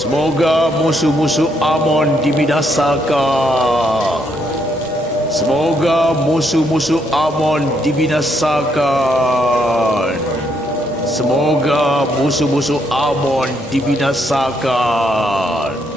Semoga musuh-musuh Amon dibinasakan. Semoga musuh-musuh Amon dibinasakan. Semoga musuh-musuh Amon dibinasakan.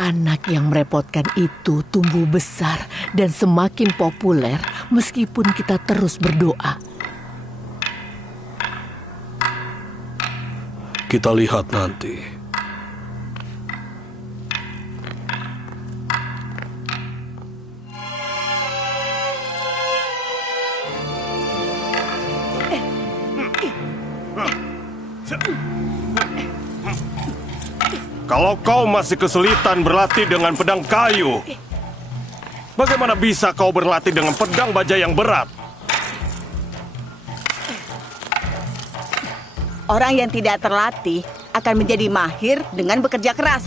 Anak yang merepotkan itu tumbuh besar dan semakin populer meskipun kita terus berdoa. Kita lihat nanti. Kalau kau masih kesulitan berlatih dengan pedang kayu, bagaimana bisa kau berlatih dengan pedang baja yang berat? Orang yang tidak terlatih akan menjadi mahir dengan bekerja keras.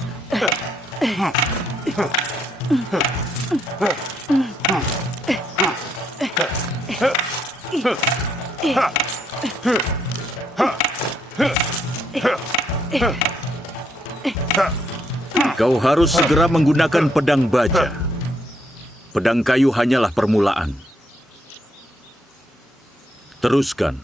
Kau harus segera menggunakan pedang baja. Pedang kayu hanyalah permulaan. Teruskan.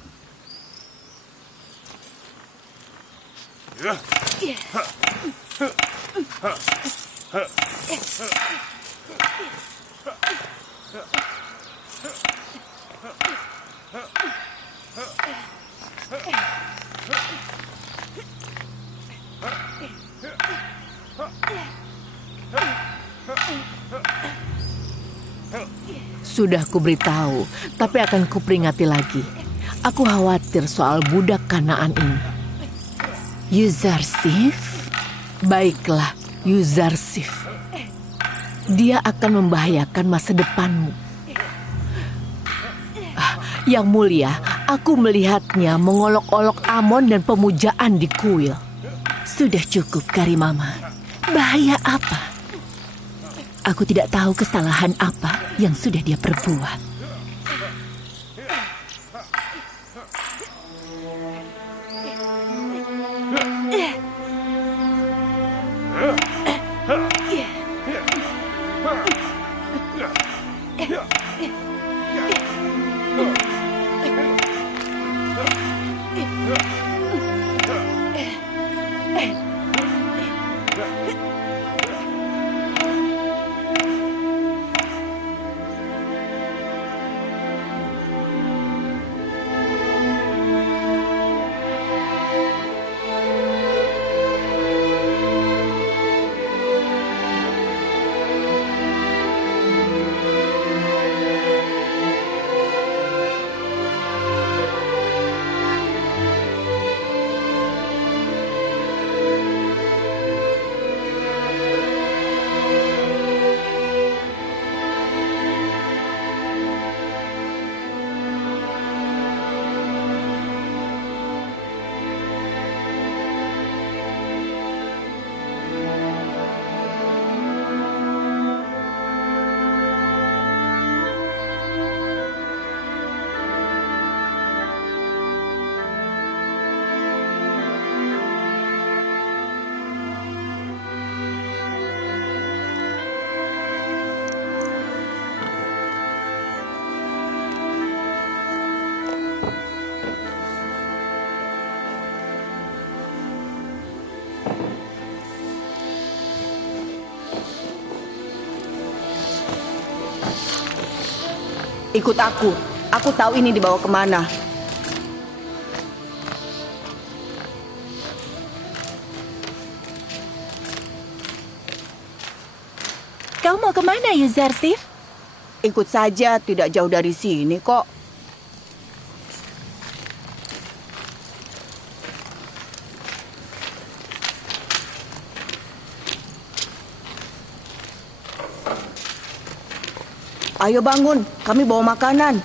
Sudah kuberitahu, tapi akan kuperingati lagi. Aku khawatir soal budak Kanaan ini. Yuzarsif? Baiklah, Yuzarsif. Dia akan membahayakan masa depanmu. Yang mulia, aku melihatnya mengolok-olok Amon dan pemujaan di kuil. Sudah cukup, Karimama. Bahaya apa? Aku tidak tahu kesalahan apa yang sudah dia perbuat. Ikut aku. Aku tahu ini dibawa kemana. Kau mau kemana, Yuzarsif? Ikut saja, tidak jauh dari sini kok. Ayo bangun, kami bawa makanan.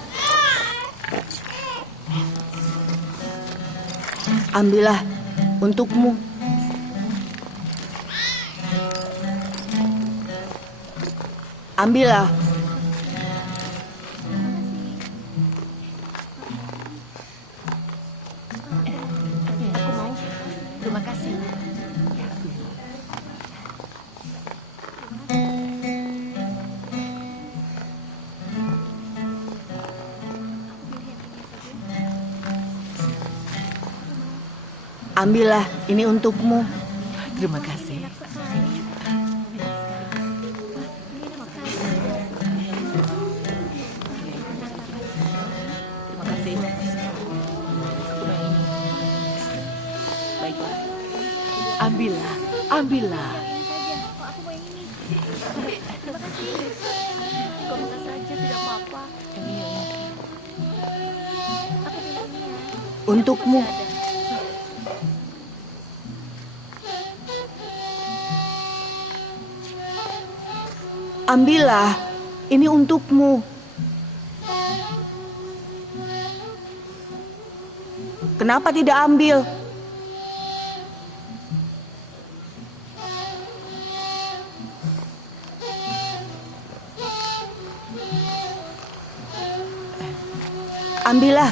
Ambillah, untukmu. Ambillah. Terima kasih. Ambillah, ini untukmu. Terima kasih. Terima kasih. Baiklah. Ambillah, ambillah. Untukmu. Ambillah, ini untukmu. Kenapa tidak ambil? Ambillah.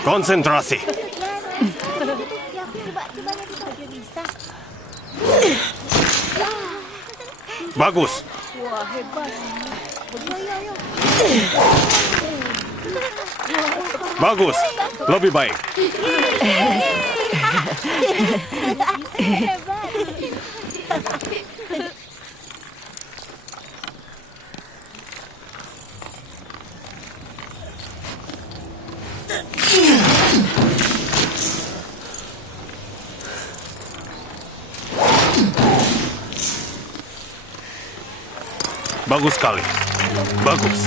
Konsentrasi. Bagus. Bagus. Lebih baik. Bagus sekali. Bagus.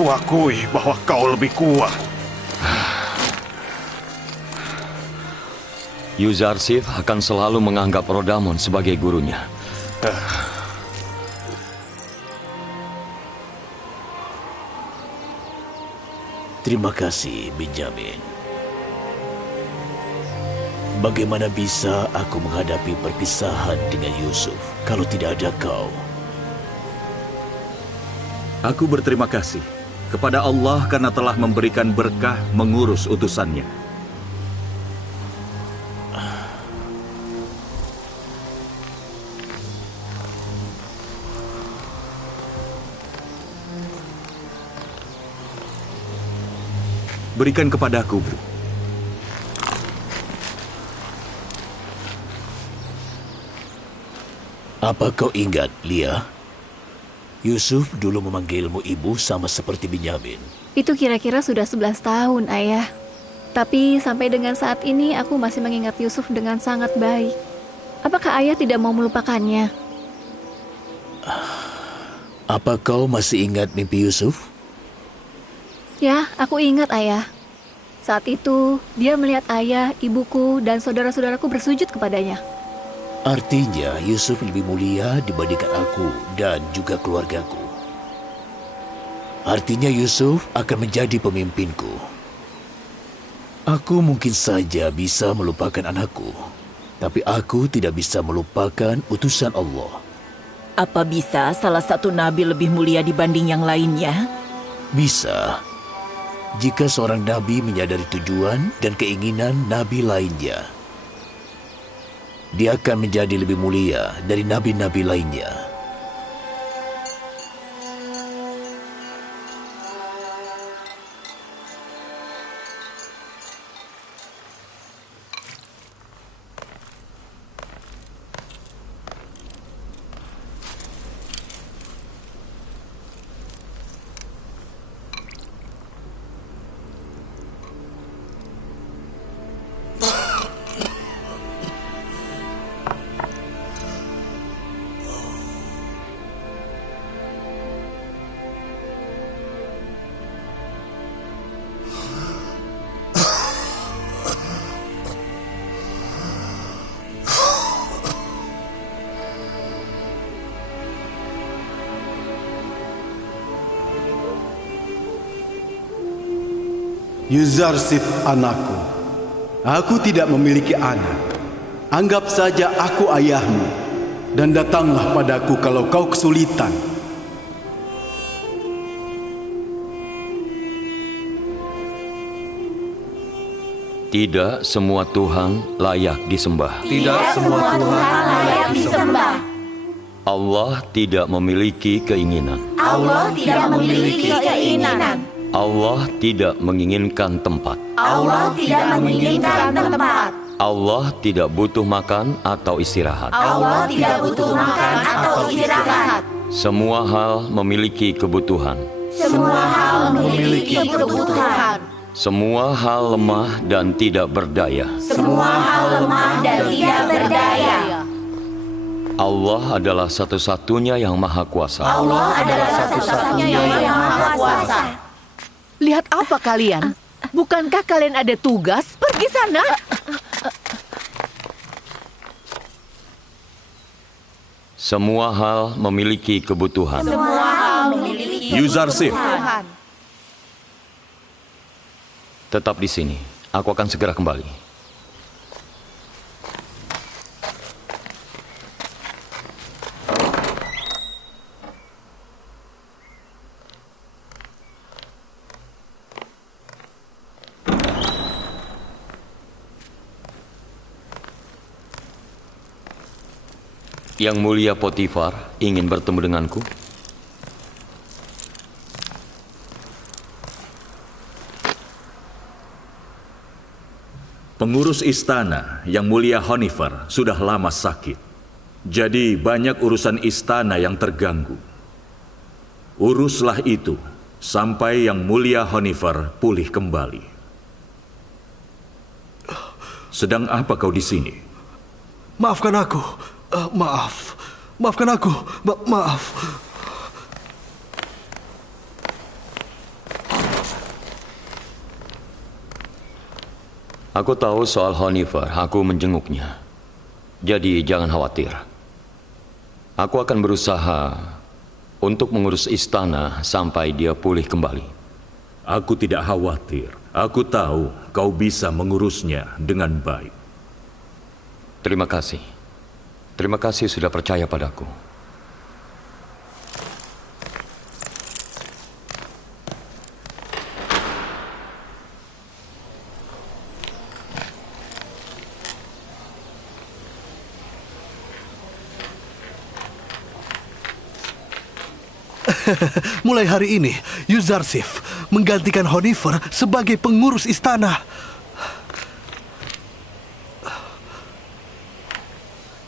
Kuakui bahwa kau lebih kuat. Yuzarsif akan selalu menganggap Rodamon sebagai gurunya. Terima kasih, Benjamin. Bagaimana bisa aku menghadapi perpisahan dengan Yusuf kalau tidak ada kau? Aku berterima kasih kepada Allah karena telah memberikan berkah mengurus utusannya. Berikan kepadaku, Guru. Apa kau ingat, Lia? Yusuf dulu memanggilmu ibu sama seperti Benyamin. Itu kira-kira sudah 11 tahun, Ayah. Tapi sampai dengan saat ini aku masih mengingat Yusuf dengan sangat baik. Apakah Ayah tidak mau melupakannya? Apa kau masih ingat mimpi Yusuf? Ya, aku ingat, Ayah. Saat itu, dia melihat ayah, ibuku, dan saudara-saudaraku bersujud kepadanya. Artinya Yusuf lebih mulia dibandingkan aku dan juga keluargaku. Artinya Yusuf akan menjadi pemimpinku. Aku mungkin saja bisa melupakan anakku, tapi aku tidak bisa melupakan utusan Allah. Apa bisa salah satu nabi lebih mulia dibanding yang lainnya? Bisa, jika seorang nabi menyadari tujuan dan keinginan nabi lainnya. Dia akan menjadi lebih mulia dari nabi-nabi lainnya. Yuzarsif anakku, aku tidak memiliki anak. Anggap saja aku ayahmu, dan datanglah padaku kalau kau kesulitan. Tidak semua Tuhan layak disembah. Tidak semua Tuhan layak disembah. Allah tidak memiliki keinginan. Allah tidak memiliki keinginan. Allah tidak menginginkan tempat. Allah tidak menginginkan tempat. Allah tidak butuh makan atau istirahat. Allah tidak butuh makan atau istirahat. Semua hal memiliki kebutuhan. Semua hal memiliki kebutuhan. Semua hal lemah dan tidak berdaya. Semua hal lemah dan tidak berdaya. Allah adalah satu-satunya yang maha kuasa. Allah adalah satu-satunya yang maha kuasa. Lihat apa kalian? Bukankah kalian ada tugas? Pergi sana. Semua hal memiliki kebutuhan. Semua hal memiliki Yuzarsif, Tuhan. Tetap di sini. Aku akan segera kembali. Yang mulia Potifar ingin bertemu denganku. pengurus istana yang mulia Honifar sudah lama sakit. Jadi banyak urusan istana yang terganggu. Uruslah itu sampai yang mulia Honifar pulih kembali. Sedang apa kau di sini? Maafkan aku. Maafkan aku. Maaf. Aku tahu soal Honifar, aku menjenguknya. Jadi jangan khawatir. Aku akan berusaha untuk mengurus istana sampai dia pulih kembali. Aku tidak khawatir. Aku tahu kau bisa mengurusnya dengan baik. Terima kasih. Terima kasih sudah percaya padaku. Mulai hari ini, Yuzarsif menggantikan Honifar sebagai pengurus istana.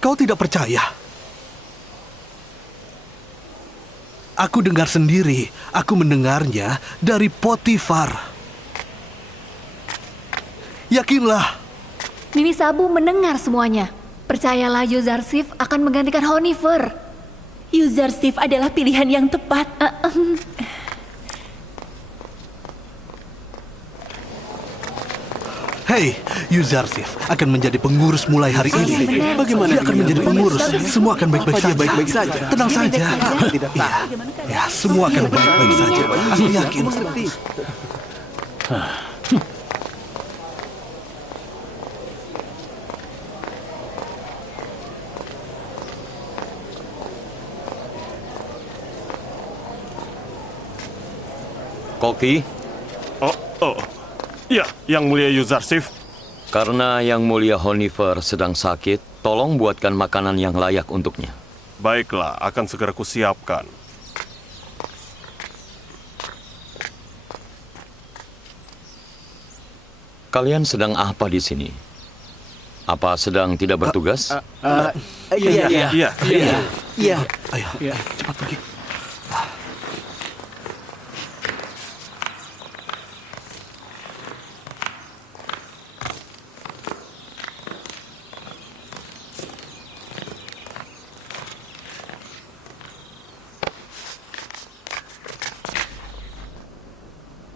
Kau tidak percaya? Aku dengar sendiri, aku mendengarnya dari Potifar. Yakinlah. Nini Sabu mendengar semuanya. Percayalah, Yuzarsif akan menggantikan Honifar. Yuzarsif adalah pilihan yang tepat. Hei, Yuzarsif akan menjadi pengurus mulai hari ini. Bagaimana dia akan menjadi pengurus? Semua akan baik-baik saja. Tenang saja. Ya, semua akan baik-baik saja. Aku yakin. Koki? Ya, Yang Mulia Yuzarsif. Karena Yang Mulia Honifar sedang sakit, tolong buatkan makanan yang layak untuknya. Baiklah, akan segera kusiapkan. Kalian sedang apa di sini? Apa sedang tidak bertugas? Iya. Ayo, cepat pergi.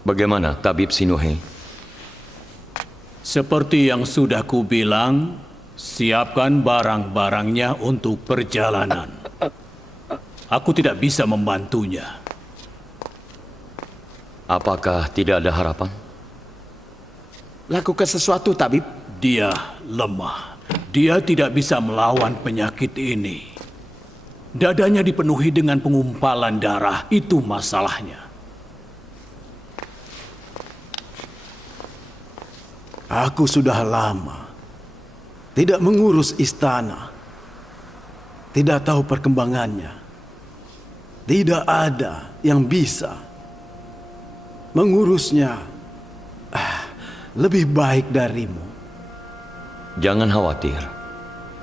Bagaimana, Tabib Sinuhe? Seperti yang sudah kubilang, siapkan barang-barangnya untuk perjalanan. Aku tidak bisa membantunya. Apakah tidak ada harapan? Lakukan sesuatu, Tabib. Dia lemah. Dia tidak bisa melawan penyakit ini. Dadanya dipenuhi dengan pengumpalan darah. Itu masalahnya. Aku sudah lama tidak mengurus istana, tidak tahu perkembangannya. Tidak ada yang bisa mengurusnya lebih baik darimu. Jangan khawatir.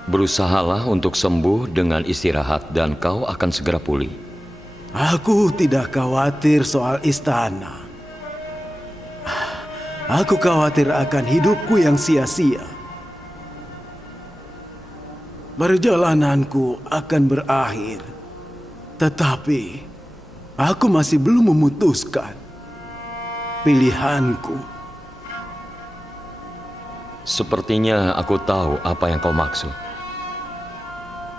Berusahalah untuk sembuh dengan istirahat dan kau akan segera pulih. Aku tidak khawatir soal istana. Aku khawatir akan hidupku yang sia-sia. perjalananku akan berakhir. Tetapi aku masih belum memutuskan pilihanku. Sepertinya aku tahu apa yang kau maksud.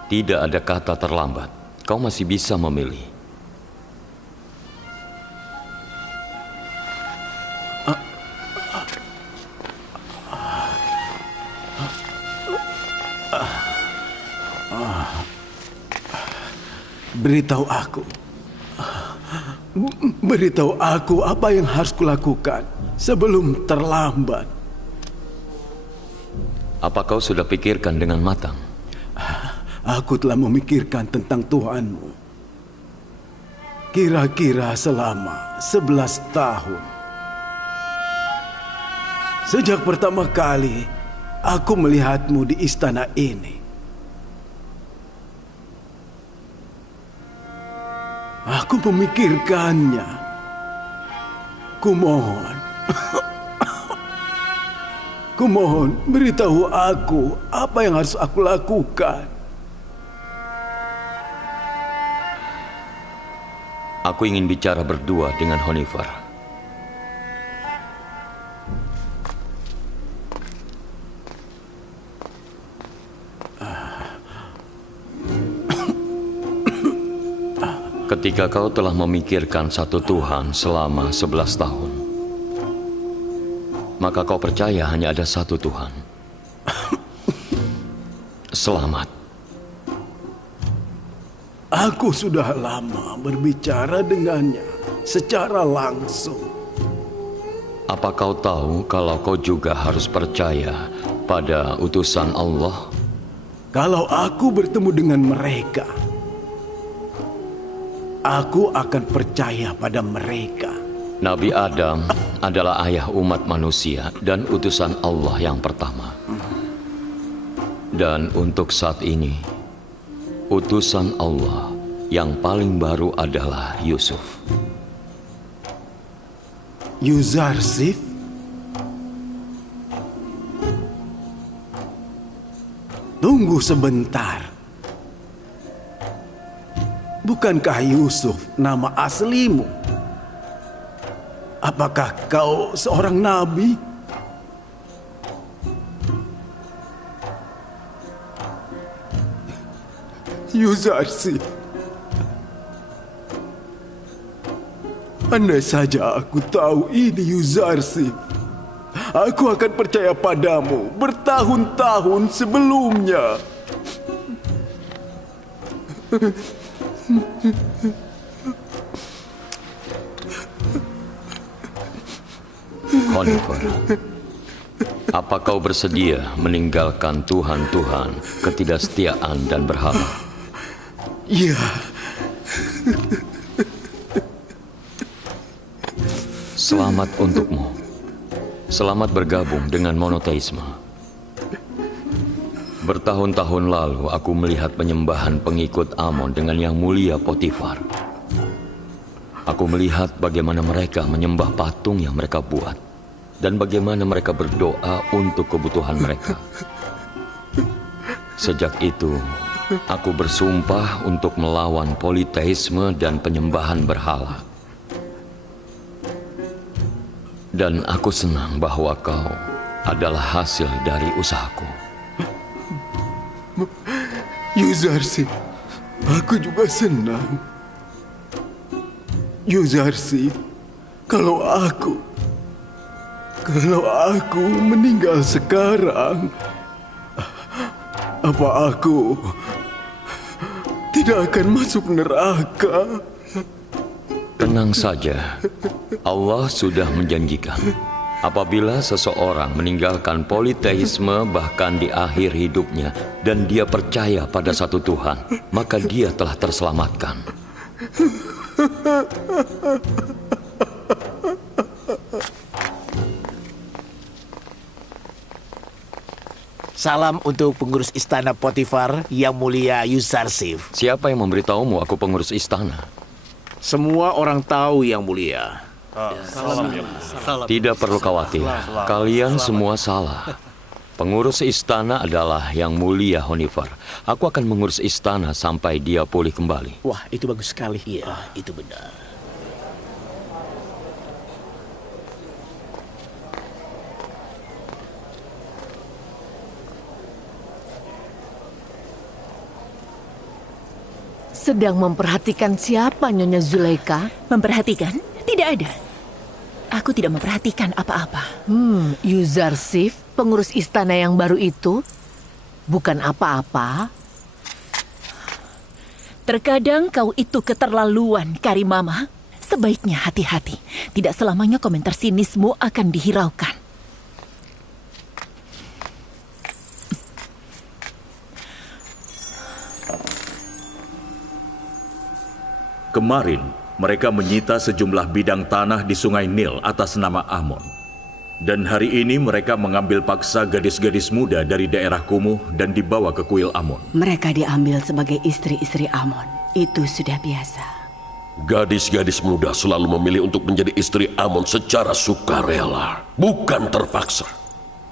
Tidak ada kata terlambat. Kau masih bisa memilih. Beritahu aku apa yang harus kulakukan sebelum terlambat. Apa kau sudah pikirkan dengan matang? Aku telah memikirkan tentang Tuhanmu. Kira-kira selama 11 tahun. Sejak pertama kali aku melihatmu di istana ini. Aku memikirkannya. Kumohon. Kumohon, beritahu aku apa yang harus aku lakukan. Aku ingin bicara berdua dengan Honifer. Ketika kau telah memikirkan satu Tuhan selama 11 tahun, maka kau percaya hanya ada satu Tuhan. Selamat. Aku sudah lama berbicara dengannya secara langsung. Apa kau tahu kalau kau juga harus percaya pada utusan Allah? Kalau aku bertemu dengan mereka, aku akan percaya pada mereka. Nabi Adam adalah ayah umat manusia dan utusan Allah yang pertama. Dan untuk saat ini, utusan Allah yang paling baru adalah Yusuf. Yuzarsif? Tunggu sebentar. Bukankah Yusuf nama aslimu? Apakah kau seorang nabi? Yuzarsif, andai saja aku tahu ini Yuzarsif, aku akan percaya padamu bertahun-tahun sebelumnya. Honifer, apa kau bersedia meninggalkan Tuhan-Tuhan, ketidaksetiaan dan berhala? Iya. Selamat untukmu. Selamat bergabung dengan monoteisme. Bertahun-tahun lalu aku melihat penyembahan pengikut Amon dengan yang mulia Potifar. Aku melihat bagaimana mereka menyembah patung yang mereka buat dan bagaimana mereka berdoa untuk kebutuhan mereka. Sejak itu, aku bersumpah untuk melawan politeisme dan penyembahan berhala. Dan aku senang bahwa kau adalah hasil dari usahaku. Yuzarsif, aku juga senang. Yuzarsif, kalau aku meninggal sekarang, apa aku tidak akan masuk neraka? Tenang saja, Allah sudah menjanjikan apabila seseorang meninggalkan politeisme bahkan di akhir hidupnya dan dia percaya pada satu Tuhan, maka dia telah terselamatkan. Salam untuk pengurus istana Potifar yang mulia Yuzarsif. Siapa yang memberitahumu aku pengurus istana? Semua orang tahu yang mulia. Tidak perlu khawatir, kalian semua salah. Pengurus istana adalah Yang Mulia Honifar. Aku akan mengurus istana sampai dia pulih kembali. Wah, itu bagus sekali. Iya, itu benar. Sedang memperhatikan siapa, Nyonya Zulaika? Memperhatikan? Tidak ada. Aku tidak memperhatikan apa-apa. Yuzarsif, pengurus istana yang baru itu, bukan apa-apa. Terkadang kau itu keterlaluan, Karimama. Sebaiknya hati-hati. Tidak selamanya komentar sinismu akan dihiraukan. Kemarin, mereka menyita sejumlah bidang tanah di Sungai Nil atas nama Amon. Dan hari ini mereka mengambil paksa gadis-gadis muda dari daerah kumuh dan dibawa ke kuil Amon. Mereka diambil sebagai istri-istri Amon. Itu sudah biasa. Gadis-gadis muda selalu memilih untuk menjadi istri Amon secara sukarela, bukan terpaksa.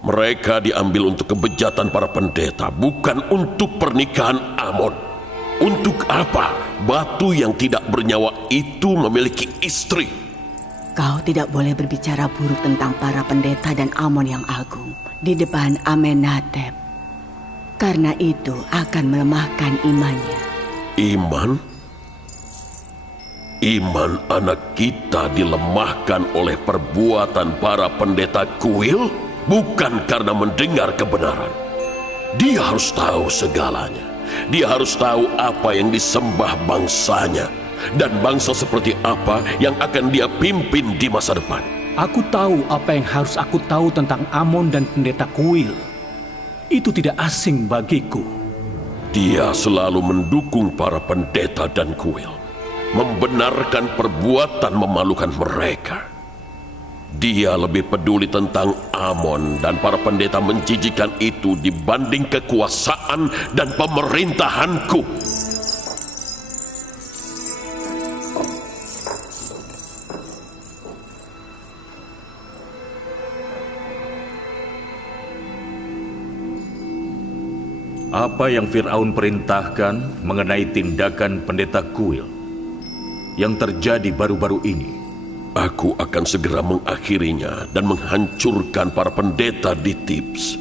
Mereka diambil untuk kebejatan para pendeta, bukan untuk pernikahan Amon. Untuk apa batu yang tidak bernyawa itu memiliki istri? Kau tidak boleh berbicara buruk tentang para pendeta dan Amon yang agung di depan Amenhotep. Karena itu akan melemahkan imannya. Iman? Iman anak kita dilemahkan oleh perbuatan para pendeta kuil? Bukan karena mendengar kebenaran. Dia harus tahu segalanya. Dia harus tahu apa yang disembah bangsanya dan bangsa seperti apa yang akan dia pimpin di masa depan. Aku tahu apa yang harus aku tahu tentang Amon dan pendeta kuil. Itu tidak asing bagiku. Dia selalu mendukung para pendeta dan kuil, membenarkan perbuatan memalukan mereka. Dia lebih peduli tentang Amon dan para pendeta menjijikan itu dibanding kekuasaan dan pemerintahanku. Apa yang Fir'aun perintahkan mengenai tindakan pendeta kuil yang terjadi baru-baru ini? Aku akan segera mengakhirinya dan menghancurkan para pendeta di Thebes.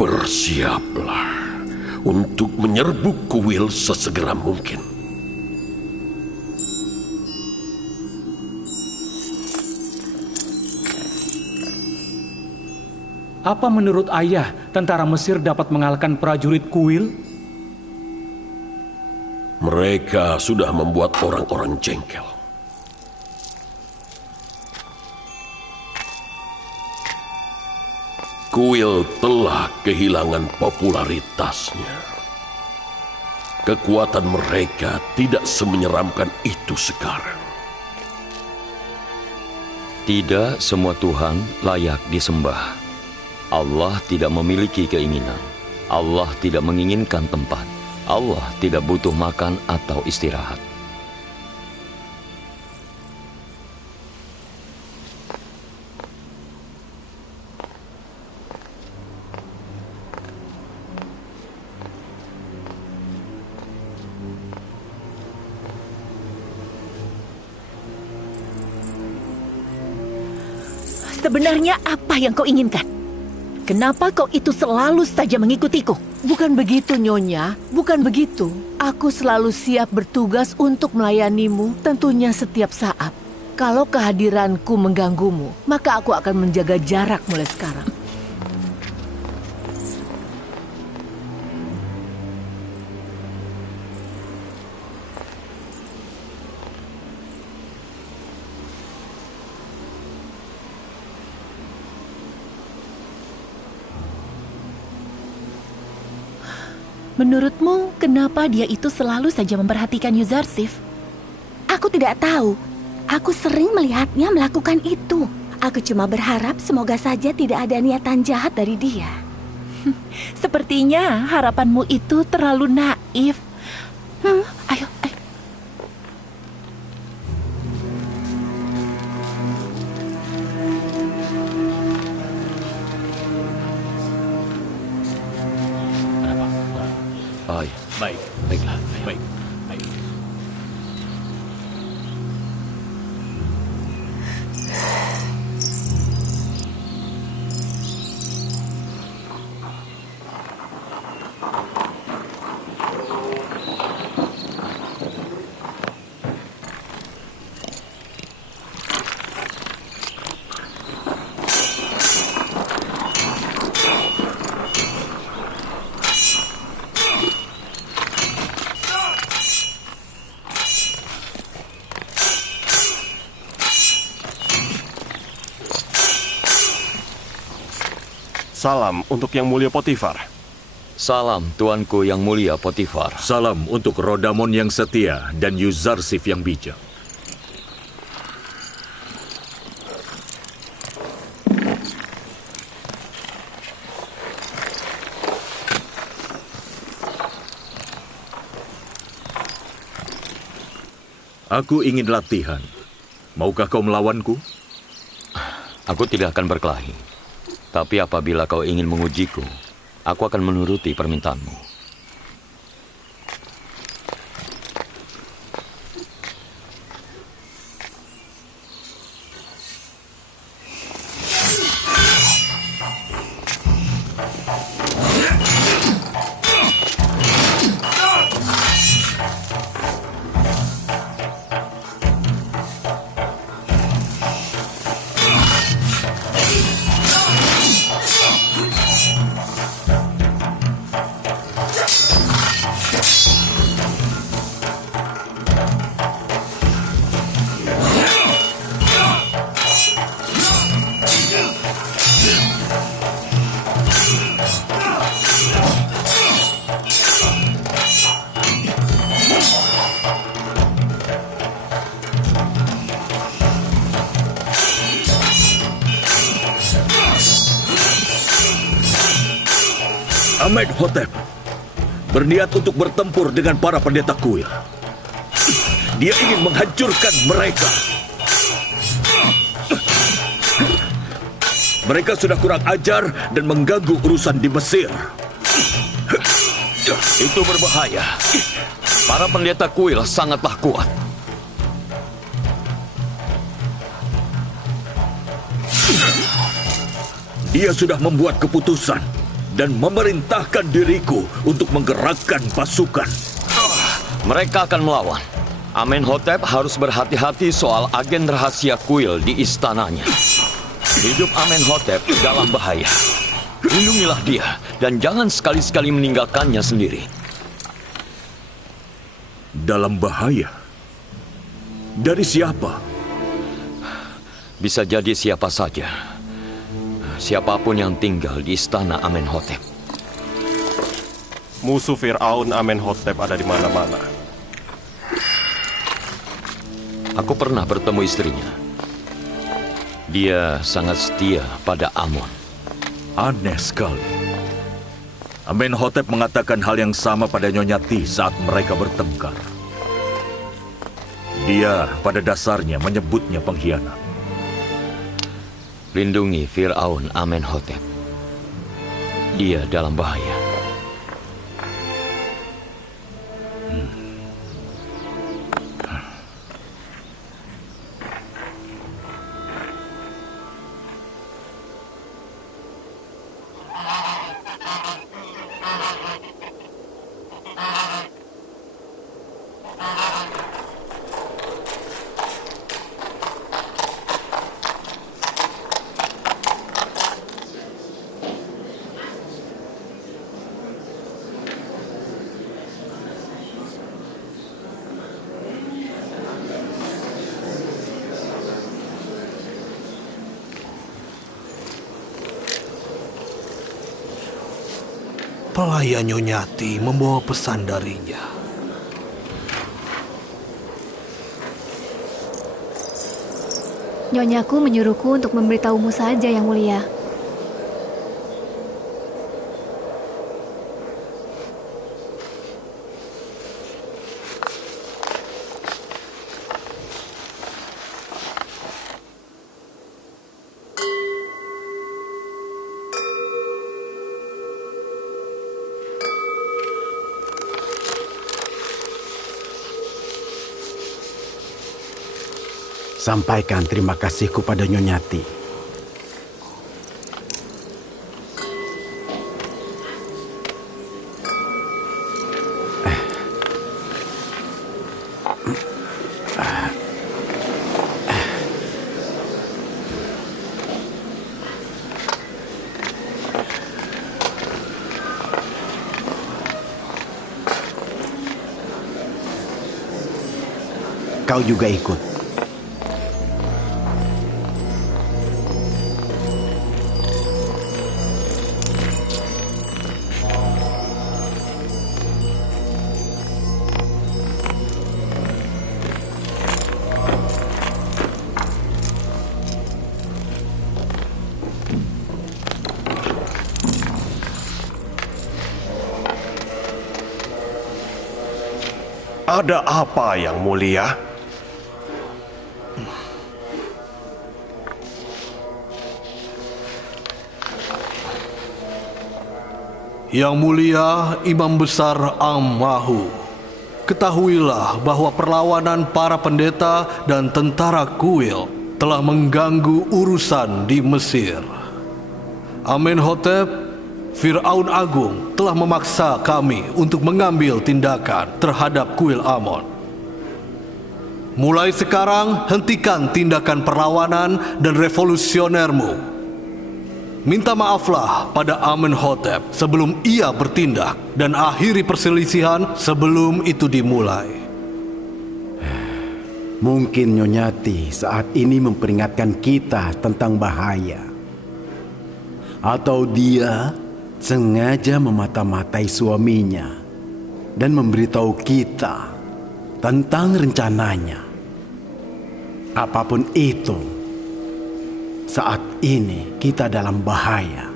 Bersiaplah untuk menyerbu kuil sesegera mungkin. Apa menurut ayah tentara Mesir dapat mengalahkan prajurit kuil? Mereka sudah membuat orang-orang jengkel. Kuil telah kehilangan popularitasnya. Kekuatan mereka tidak semenyeramkan itu sekarang. Tidak semua Tuhan layak disembah. Allah tidak memiliki keinginan. Allah tidak menginginkan tempat. Allah tidak butuh makan atau istirahat. Sebenarnya apa yang kau inginkan? Kenapa kau itu selalu saja mengikutiku? Bukan begitu, Nyonya. Bukan begitu. Aku selalu siap bertugas untuk melayanimu, tentunya setiap saat. Kalau kehadiranku mengganggumu, maka aku akan menjaga jarak mulai sekarang. Menurutmu, kenapa dia itu selalu saja memperhatikan Yuzarsif? Aku tidak tahu. Aku sering melihatnya melakukan itu. Aku cuma berharap semoga saja tidak ada niatan jahat dari dia. Sepertinya harapanmu itu terlalu naif. Ayo. Baiklah, baik. Salam untuk Yang Mulia Potifar. Salam tuanku yang mulia Potifar. Salam untuk Rodamon yang setia dan Yuzarsif yang bijak. Aku ingin latihan. Maukah kau melawanku? Aku tidak akan berkelahi. Tapi apabila kau ingin mengujiku, aku akan menuruti permintaanmu. Amenhotep berniat untuk bertempur dengan para pendeta kuil. Dia ingin menghancurkan mereka. Mereka sudah kurang ajar dan mengganggu urusan di Mesir. Itu berbahaya. Para pendeta kuil sangatlah kuat. Dia sudah membuat keputusan dan memerintahkan diriku untuk menggerakkan pasukan. Mereka akan melawan. Amenhotep harus berhati-hati soal agen rahasia kuil di istananya. Hidup Amenhotep dalam bahaya. Lindungilah dia dan jangan sekali-sekali meninggalkannya sendiri. Dalam bahaya? Dari siapa? Bisa jadi siapa saja. Siapapun yang tinggal di istana Amenhotep. Musuh Fir'aun Amenhotep ada di mana-mana. Aku pernah bertemu istrinya. Dia sangat setia pada Amon. Aneh sekali. Amenhotep mengatakan hal yang sama pada Nyonya Ti saat mereka bertengkar. Dia pada dasarnya menyebutnya pengkhianat. Lindungi Fir'aun Amenhotep. Dia dalam bahaya. Pelayan Nyonya Ti membawa pesan darinya. Nyonyaku menyuruhku untuk memberitahumu saja, Yang Mulia. Sampaikan terima kasihku pada Nyonyati. Kau juga ikut. Ada apa, Yang Mulia? Yang Mulia Imam Besar Ang-Mahu, ketahuilah bahwa perlawanan para pendeta dan tentara Kuil telah mengganggu urusan di Mesir. Amenhotep, Fir'aun Agung telah memaksa kami untuk mengambil tindakan terhadap Kuil Amon. Mulai sekarang, hentikan tindakan perlawanan dan revolusionermu. Minta maaflah pada Amenhotep sebelum ia bertindak dan akhiri perselisihan sebelum itu dimulai. Mungkin Nyonyati saat ini memperingatkan kita tentang bahaya. Atau dia sengaja memata-matai suaminya dan memberitahu kita tentang rencananya. Apapun itu, saat ini kita dalam bahaya.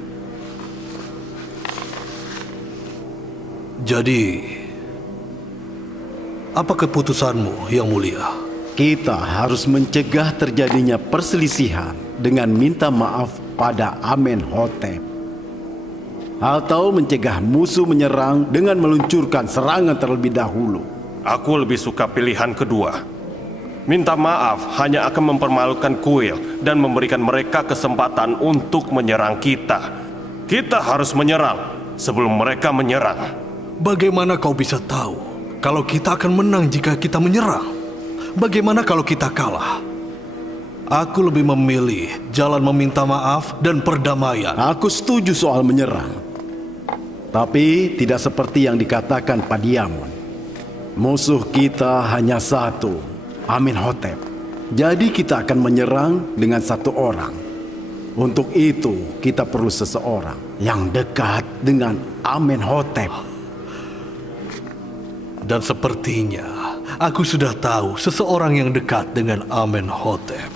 Jadi, apa keputusanmu, Yang Mulia? Kita harus mencegah terjadinya perselisihan dengan minta maaf pada Amenhotep. Atau mencegah musuh menyerang dengan meluncurkan serangan terlebih dahulu. Aku lebih suka pilihan kedua. Minta maaf hanya akan mempermalukan Kuil dan memberikan mereka kesempatan untuk menyerang kita. Kita harus menyerang sebelum mereka menyerang. Bagaimana kau bisa tahu kalau kita akan menang jika kita menyerang? Bagaimana kalau kita kalah? Aku lebih memilih jalan meminta maaf dan perdamaian. Aku setuju soal menyerang. Tapi tidak seperti yang dikatakan Padiamon. Musuh kita hanya satu, Amenhotep. Jadi kita akan menyerang dengan satu orang. Untuk itu kita perlu seseorang yang dekat dengan Amenhotep. Dan sepertinya aku sudah tahu seseorang yang dekat dengan Amenhotep.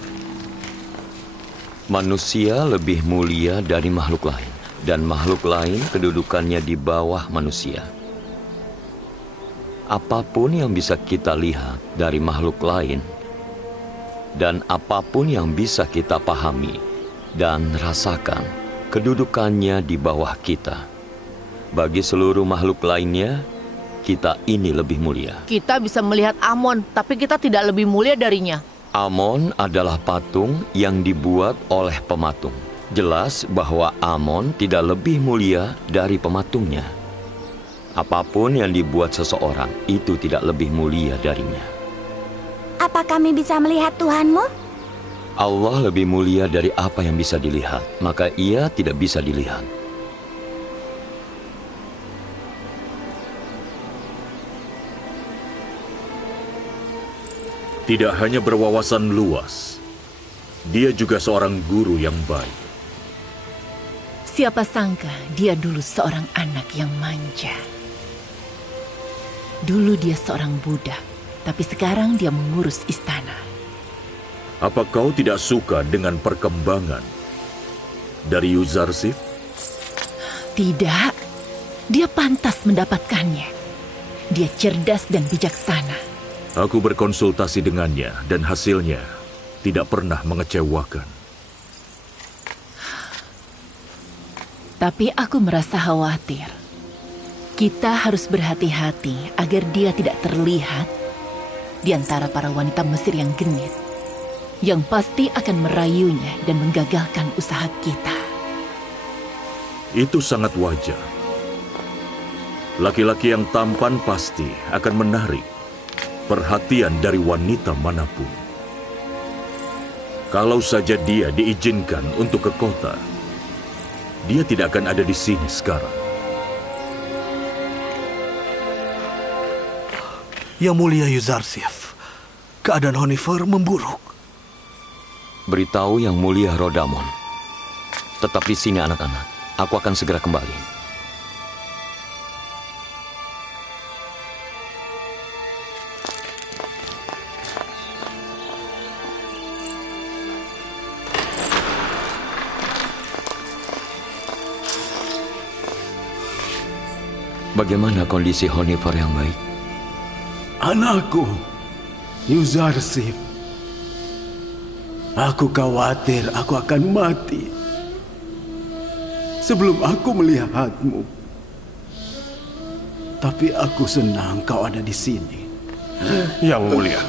Manusia lebih mulia dari makhluk lain, dan makhluk lain kedudukannya di bawah manusia. Apapun yang bisa kita lihat dari makhluk lain, dan apapun yang bisa kita pahami dan rasakan, kedudukannya di bawah kita. Bagi seluruh makhluk lainnya, kita ini lebih mulia. Kita bisa melihat Amon, tapi kita tidak lebih mulia darinya. Amon adalah patung yang dibuat oleh pematung. Jelas bahwa Amon tidak lebih mulia dari pematungnya. Apapun yang dibuat seseorang, itu tidak lebih mulia darinya. Apa kami bisa melihat Tuhanmu? Allah lebih mulia dari apa yang bisa dilihat, maka ia tidak bisa dilihat. Tidak hanya berwawasan luas, dia juga seorang guru yang baik. Siapa sangka dia dulu seorang anak yang manja. Dulu dia seorang budak, tapi sekarang dia mengurus istana. Apa kau tidak suka dengan perkembangan dari Yuzarsif? Tidak, dia pantas mendapatkannya. Dia cerdas dan bijaksana. Aku berkonsultasi dengannya dan hasilnya tidak pernah mengecewakan. Tapi aku merasa khawatir. Kita harus berhati-hati agar dia tidak terlihat di antara para wanita Mesir yang genit. yang pasti akan merayunya dan menggagalkan usaha kita. Itu sangat wajar. Laki-laki yang tampan pasti akan menarik perhatian dari wanita manapun. Kalau saja dia diizinkan untuk ke kota, dia tidak akan ada di sini sekarang. Yang Mulia Yuzarsif, keadaan Honifer memburuk. Beritahu Yang Mulia Rodamon. Tetap di sini anak-anak. Aku akan segera kembali. Bagaimana kondisi Honifer yang baik? Anakku, Yuzarsif. Aku khawatir aku akan mati sebelum aku melihatmu. Tapi aku senang kau ada di sini. Yang Mulia,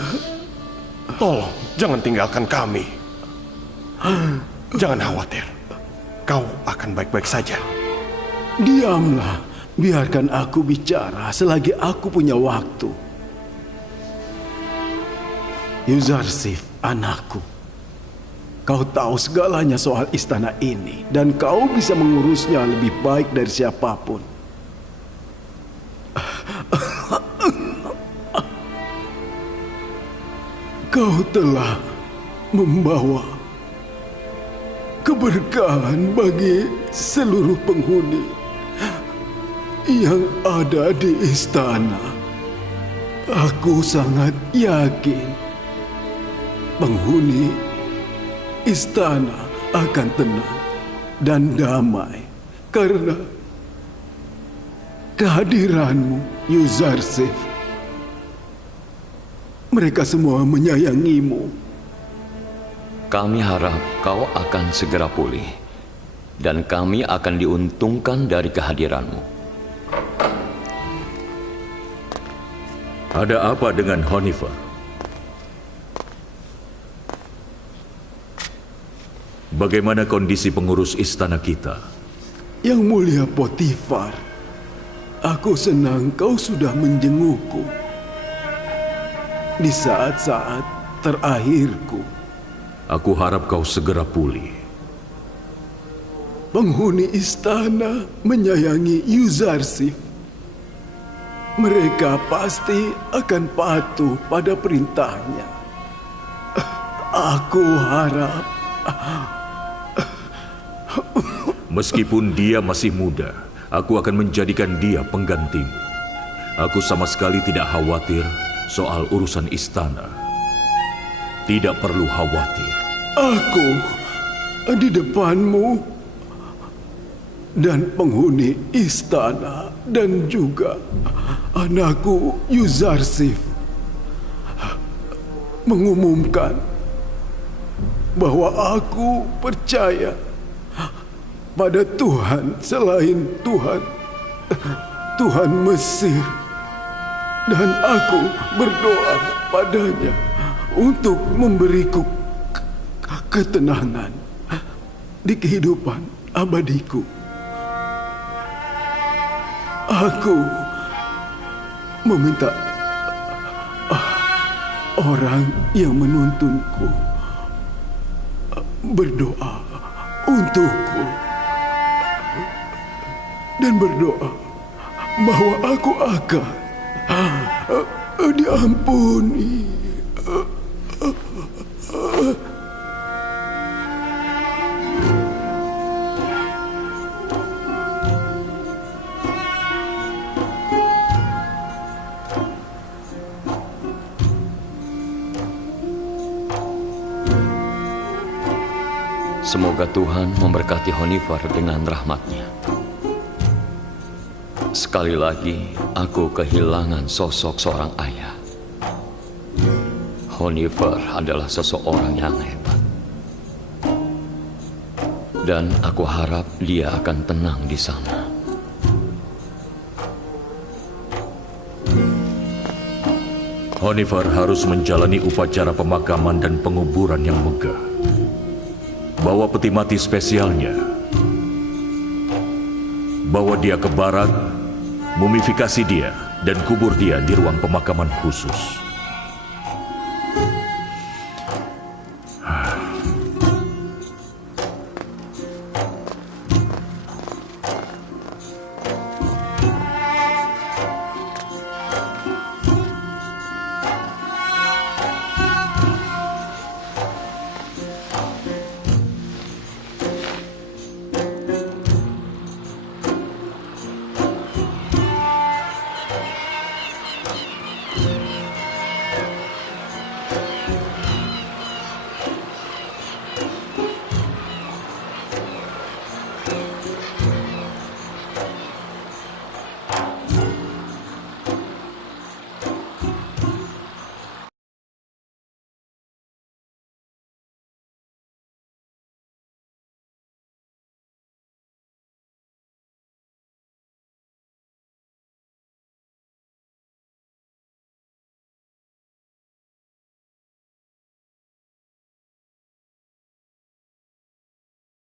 tolong jangan tinggalkan kami. Jangan khawatir, kau akan baik-baik saja. Diamlah, biarkan aku bicara selagi aku punya waktu. Yuzarsif, anakku. Kau tahu segalanya soal istana ini, dan kau bisa mengurusnya lebih baik dari siapapun. Kau telah membawa keberkahan bagi seluruh penghuni yang ada di istana. Aku sangat yakin penghuni istana akan tenang dan damai karena kehadiranmu, Yuzarsif. Mereka semua menyayangimu. Kami harap kau akan segera pulih, dan kami akan diuntungkan dari kehadiranmu. Ada apa dengan Honifer? Bagaimana kondisi pengurus istana kita? Yang Mulia Potifar, aku senang kau sudah menjengukku di saat-saat terakhirku. Aku harap kau segera pulih. Penghuni istana menyayangi Yuzarsif. Mereka pasti akan patuh pada perintahnya. Aku harap. Meskipun dia masih muda, aku akan menjadikan dia penggantimu. Aku sama sekali tidak khawatir soal urusan istana. Tidak perlu khawatir. Aku di depanmu dan penghuni istana dan juga anakku Yuzarsif mengumumkan bahwa aku percaya pada Tuhan selain Tuhan Mesir, dan aku berdoa padanya untuk memberiku ketenangan di kehidupan abadiku. Aku meminta orang yang menuntunku berdoa untukku dan berdoa bahwa aku akan diampuni. Semoga Tuhan memberkati Honifer dengan rahmat-Nya. Sekali lagi, aku kehilangan sosok seorang ayah. Honifer adalah seseorang yang hebat. Dan aku harap dia akan tenang di sana. Honeyfar harus menjalani upacara pemakaman dan penguburan yang megah. Bawa peti mati spesialnya. Bawa dia ke barak, mumifikasi dia, dan kubur dia di ruang pemakaman khusus.